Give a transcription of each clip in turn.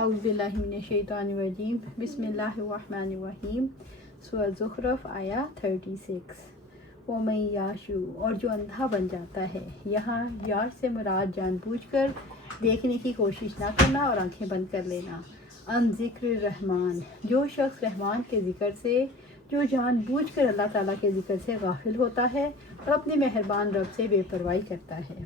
اعوذ باللہ من الشیطان الرجیم بسم اللہ الرحمن الرحیم سورہ زخرف آیا 36 وَمَن یَعْشُ اور جو اندھا بن جاتا ہے، یہاں یار سے مراد جان بوجھ کر دیکھنے کی کوشش نہ کرنا اور آنکھیں بند کر لینا۔ ان ذکر الرحمن جو شخص رحمان کے ذکر سے، جو جان بوجھ کر اللہ تعالیٰ کے ذکر سے غافل ہوتا ہے اور اپنے مہربان رب سے بے پرواہی کرتا ہے،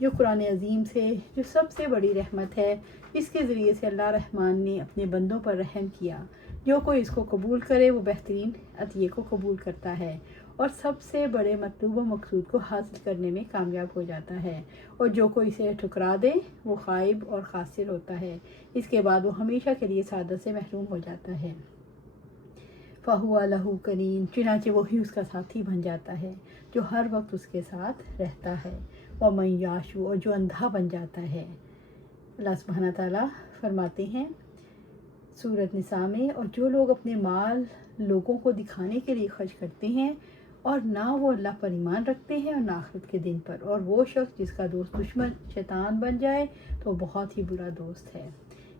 جو قرآن عظیم سے، جو سب سے بڑی رحمت ہے، اس کے ذریعے سے اللہ رحمان نے اپنے بندوں پر رحم کیا۔ جو کوئی اس کو قبول کرے وہ بہترین عطیے کو قبول کرتا ہے اور سب سے بڑے مطلوب و مقصود کو حاصل کرنے میں کامیاب ہو جاتا ہے، اور جو کوئی اسے ٹھکرا دے وہ خائب اور خاسر ہوتا ہے، اس کے بعد وہ ہمیشہ کے لیے سعادت سے محروم ہو جاتا ہے۔ فَهُوَ لَهُ قَرِينٌ چنانچہ وہی اس کا ساتھی بن جاتا ہے جو ہر وقت اس کے ساتھ رہتا ہے۔ وَمَن یَعْشُ اور جو اندھا بن جاتا ہے۔ اللہ سبحانہ تعالیٰ فرماتے ہیں سورۃ نساء میں، اور جو لوگ اپنے مال لوگوں کو دکھانے کے لیے خرچ کرتے ہیں اور نہ وہ اللہ پر ایمان رکھتے ہیں اور نہ آخرت کے دن پر، اور وہ شخص جس کا دوست دشمن شیطان بن جائے تو وہ بہت ہی برا دوست ہے۔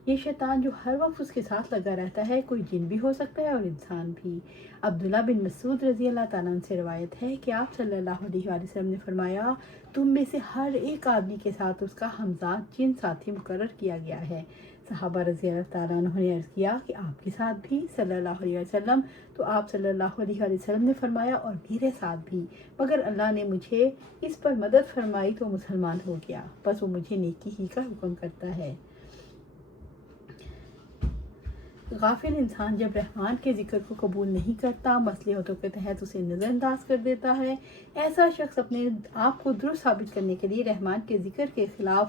یہ شیطان جو ہر وقت اس کے ساتھ لگا رہتا ہے، کوئی جن بھی ہو سکتا ہے اور انسان بھی۔ عبداللہ بن مسعود رضی اللہ تعالیٰ عنہ سے روایت ہے کہ آپ صلی اللہ علیہ وآلہ وسلم نے فرمایا، تم میں سے ہر ایک آدمی کے ساتھ اس کا ہمزاد جن ساتھی مقرر کیا گیا ہے۔ صحابہ رضی اللہ تعالیٰ عنہ نے عرض کیا کہ آپ کے ساتھ بھی صلی اللہ علیہ وسلم؟ تو آپ صلی اللہ علیہ وآلہ وسلم نے فرمایا، اور میرے ساتھ بھی، مگر اللہ نے مجھے اس پر مدد فرمائی تو مسلمان ہو گیا، بس وہ مجھے نیکی ہی کا حکم کرتا ہے۔ غافل انسان جب رحمان کے ذکر کو قبول نہیں کرتا، مصلحتوں کے تحت اسے نظر انداز کر دیتا ہے، ایسا شخص اپنے آپ کو درست ثابت کرنے کے لیے رحمان کے ذکر کے خلاف،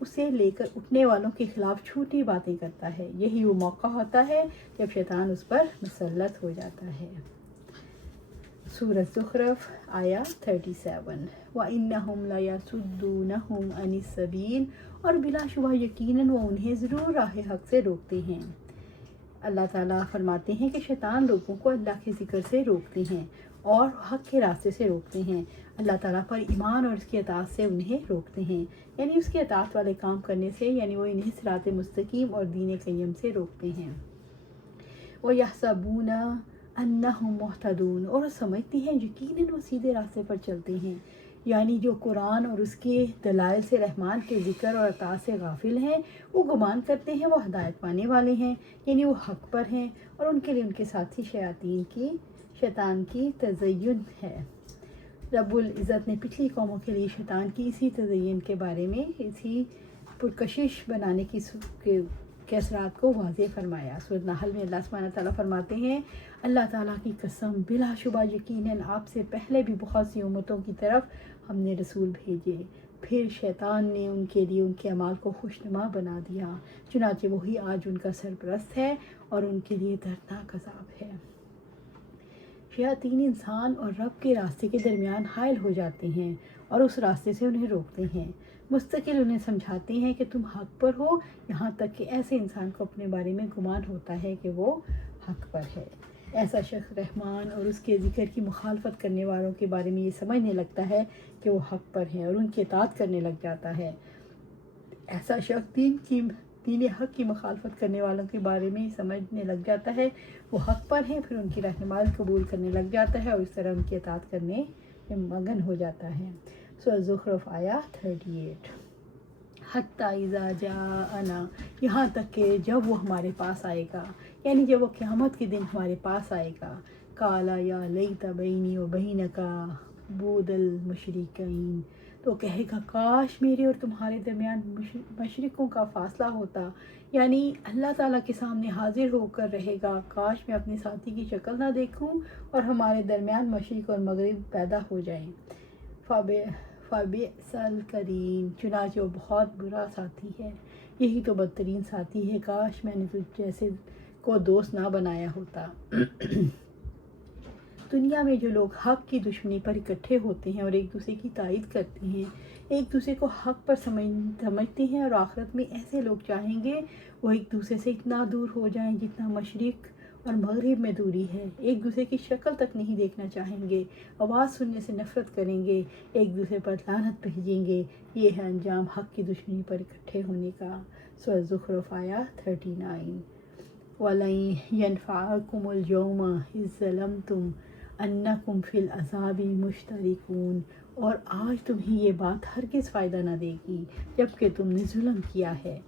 اسے لے کر اٹھنے والوں کے خلاف جھوٹی باتیں کرتا ہے۔ یہی وہ موقع ہوتا ہے جب شیطان اس پر مسلط ہو جاتا ہے۔ سورۃ زخرف آیا 37 وَإِنَّهُمْ لَيَصُدُّونَهُمْ عَنِ السَّبِيلِ اور بلا شبہ یقیناً وہ انہیں ضرور راہ حق سے روکتے ہیں۔ اللہ تعالیٰ فرماتے ہیں کہ شیطان لوگوں کو اللہ کے ذکر سے روکتے ہیں اور حق کے راستے سے روکتے ہیں، اللہ تعالیٰ پر ایمان اور اس کی اطاعت سے انہیں روکتے ہیں، یعنی اس کی اطاعت والے کام کرنے سے، یعنی وہ انہیں صراط مستقیم اور دین قیم سے روکتے ہیں۔ وَيَحْسَبُونَ أَنَّهُمْ مُهْتَدُونَ اور سمجھتے ہیں یقیناً وہ سیدھے راستے پر چلتے ہیں، یعنی جو قرآن اور اس کے دلائل سے رحمان کے ذکر اور اطاعت سے غافل ہیں، وہ گمان کرتے ہیں وہ ہدایت پانے والے ہیں، یعنی وہ حق پر ہیں، اور ان کے لیے ان کے ساتھی شیطان کی تزین ہے۔ رب العزت نے پچھلی قوموں کے لیے شیطان کی اسی تزین کے بارے میں، اسی پرکشش بنانے کے اثرات کو واضح فرمایا۔ سورۃ نحل میں اللہ سبحانہ تعالیٰ فرماتے ہیں، اللہ تعالیٰ کی قسم بلا شبہ یقیناً آپ سے پہلے بھی بہت سی امتوں کی طرف ہم نے رسول بھیجے، پھر شیطان نے ان کے لیے ان کے اعمال کو خوشنما بنا دیا، چنانچہ وہی آج ان کا سرپرست ہے اور ان کے لیے دردناک عذاب ہے۔ شیاطین انسان اور رب کے راستے کے درمیان حائل ہو جاتے ہیں اور اس راستے سے انہیں روکتے ہیں، مستقل انہیں سمجھاتے ہیں کہ تم حق پر ہو، یہاں تک کہ ایسے انسان کو اپنے بارے میں گمان ہوتا ہے کہ وہ حق پر ہے۔ ایسا شخص رحمان اور اس کے ذکر کی مخالفت کرنے والوں کے بارے میں یہ سمجھنے لگتا ہے کہ وہ حق پر ہیں اور ان کی اطاعت کرنے لگ جاتا ہے۔ ایسا شخص دین حق کی مخالفت کرنے والوں کے بارے میں سمجھنے لگ جاتا ہے وہ حق پر ہیں، پھر ان کی رہنمائی قبول کرنے لگ جاتا ہے اور اس طرح ان کی اطاعت کرنے میں مگن ہو جاتا ہے۔ سورۃ زخرف آیا 38 حتیٰ اذا جاءنا یہاں تک کہ جب وہ ہمارے پاس آئے گا، یعنی جب وہ قیامت کے دن ہمارے پاس آئے گا، قالا یا لیت بینی و بینک بعد المشرکین تو کہے گا کاش میرے اور تمہارے درمیان مشرقوں کا فاصلہ ہوتا، یعنی اللہ تعالیٰ کے سامنے حاضر ہو کر رہے گا، کاش میں اپنے ساتھی کی شکل نہ دیکھوں اور ہمارے درمیان مشرق اور مغرب پیدا ہو جائیں۔ فَبِئْسَ الْقَرِینُ چنانچہ وہ بہت برا ساتھی ہے، یہی تو بدترین ساتھی ہے، کاش میں نے تجھ جیسے کو دوست نہ بنایا ہوتا۔ دنیا میں جو لوگ حق کی دشمنی پر اکٹھے ہوتے ہیں اور ایک دوسرے کی تائید کرتے ہیں، ایک دوسرے کو حق پر سمجھتے ہیں، اور آخرت میں ایسے لوگ چاہیں گے وہ ایک دوسرے سے اتنا دور ہو جائیں جتنا مشرق اور مغرب میں دوری ہے، ایک دوسرے کی شکل تک نہیں دیکھنا چاہیں گے، آواز سننے سے نفرت کریں گے، ایک دوسرے پر لعنت بھیجیں گے۔ یہ ہے انجام حق کی دشمنی پر اکٹھے ہونے کا۔ سورہ زخرف آیا 39۔ وَلَن يَنفَعَكُمُ الْيَوْمَ إِذ ظَّلَمْتُمْ أَنَّكُمْ فِي الْعَذَابِ مُشْتَرِكُونَ، اور آج تمہیں یہ بات ہرگز فائدہ نہ دے گی جب کہ تم نے ظلم کیا ہے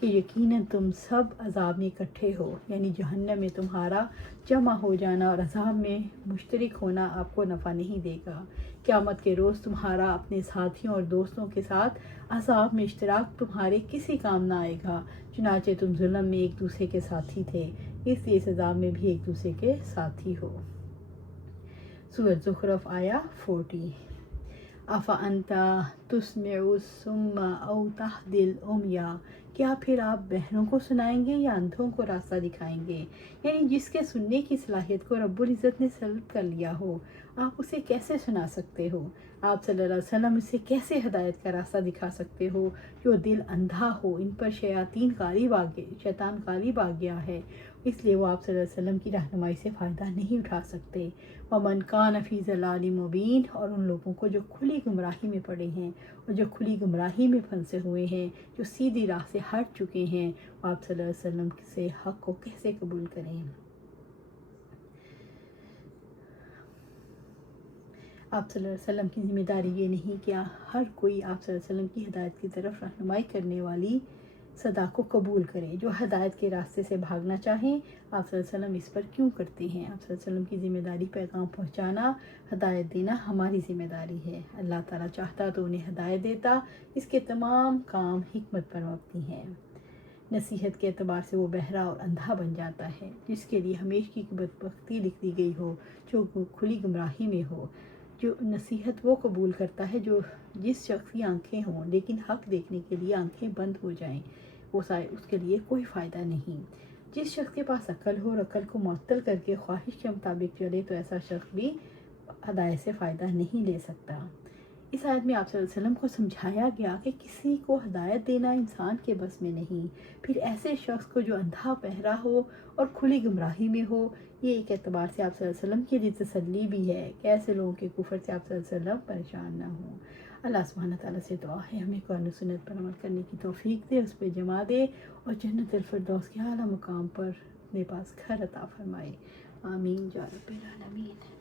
کہ یقیناً تم سب عذاب میں اکٹھے ہو، یعنی جہنم میں تمہارا جمع ہو جانا اور عذاب میں مشترک ہونا آپ کو نفع نہیں دے گا۔ قیامت کے روز تمہارا اپنے ساتھیوں اور دوستوں کے ساتھ عذاب میں اشتراک تمہارے کسی کام نہ آئے گا، چنانچہ تم ظلم میں ایک دوسرے کے ساتھی تھے، اس لیے اس عذاب میں بھی ایک دوسرے کے ساتھی ہو۔ سورہ زخرف آیا 40۔ افانت تسمع الصم او تهدی العمی، کیا پھر آپ بہروں کو سنائیں گے یا اندھوں کو راستہ دکھائیں گے؟ یعنی جس کے سننے کی صلاحیت کو رب العزت نے سلب کر لیا ہو، آپ اسے کیسے سنا سکتے ہو؟ آپ صلی اللہ علیہ وسلم اسے کیسے ہدایت کا راستہ دکھا سکتے ہو جو دل اندھا ہو؟ ان پر شیطان غالب آ گیا ہے، اس لیے وہ آپ صلی اللہ علیہ وسلم کی رہنمائی سے فائدہ نہیں اٹھا سکتے۔ وَمَنْ كَانَ فِي ضَلَالٍ مُبِينٍ، اور ان لوگوں کو جو کھلی گمراہی میں پڑے ہیں اور جو کھلی گمراہی میں پھنسے ہوئے ہیں، جو سیدھی راہ سے ہٹ چکے ہیں، وہ آپ صلی اللہ علیہ وسلم سے حق کو کیسے قبول کریں؟ آپ صلی اللہ علیہ وسلم کی ذمہ داری یہ نہیں کہ ہر کوئی آپ صلی اللہ علیہ وسلم کی ہدایت کی طرف رہنمائی کرنے والی صدا کو قبول کرے۔ جو ہدایت کے راستے سے بھاگنا چاہیں، آپ صلی اللہ علیہ وسلم اس پر کیوں کرتے ہیں؟ آپ صلی اللہ علیہ وسلم کی ذمہ داری پیغام پہنچانا، ہدایت دینا ہماری ذمہ داری ہے۔ اللہ تعالیٰ چاہتا تو انہیں ہدایت دیتا، اس کے تمام کام حکمت پر مبنی ہیں۔ نصیحت کے اعتبار سے وہ بہرا اور اندھا بن جاتا ہے، جس کے لیے ہمیشہ کی بدبختی لکھ دی گئی ہو، جو کھلی گمراہی میں ہو۔ جو نصیحت وہ قبول کرتا ہے جس شخص کی آنکھیں ہوں لیکن حق دیکھنے کے لیے آنکھیں بند ہو جائیں، اس کے لیے کوئی فائدہ نہیں۔ جس شخص کے پاس عقل ہو اور عقل کو معطل کر کے خواہش کے مطابق چلے تو ایسا شخص بھی ہدایت سے فائدہ نہیں لے سکتا۔ اس آیت میں آپ صلی اللہ علیہ وسلم کو سمجھایا گیا کہ کسی کو ہدایت دینا انسان کے بس میں نہیں، پھر ایسے شخص کو جو اندھا بہرا ہو اور کھلی گمراہی میں ہو۔ یہ ایک اعتبار سے آپ صلی اللہ علیہ وسلم کے لیے تسلی بھی ہے کہ ایسے لوگوں کے کفر سے آپ صلی اللہ علیہ وسلم پریشان نہ ہوں۔ اللہ سبحانہ تعالیٰ سے دعا ہے ہمیں قرآن و سنت پر عمل کرنے کی توفیق دے، اس پہ جمع دے اور جنت الفردوس کے اعلیٰ مقام پر اپنے پاس گھر عطا فرمائے۔ آمین یا رب العالمین۔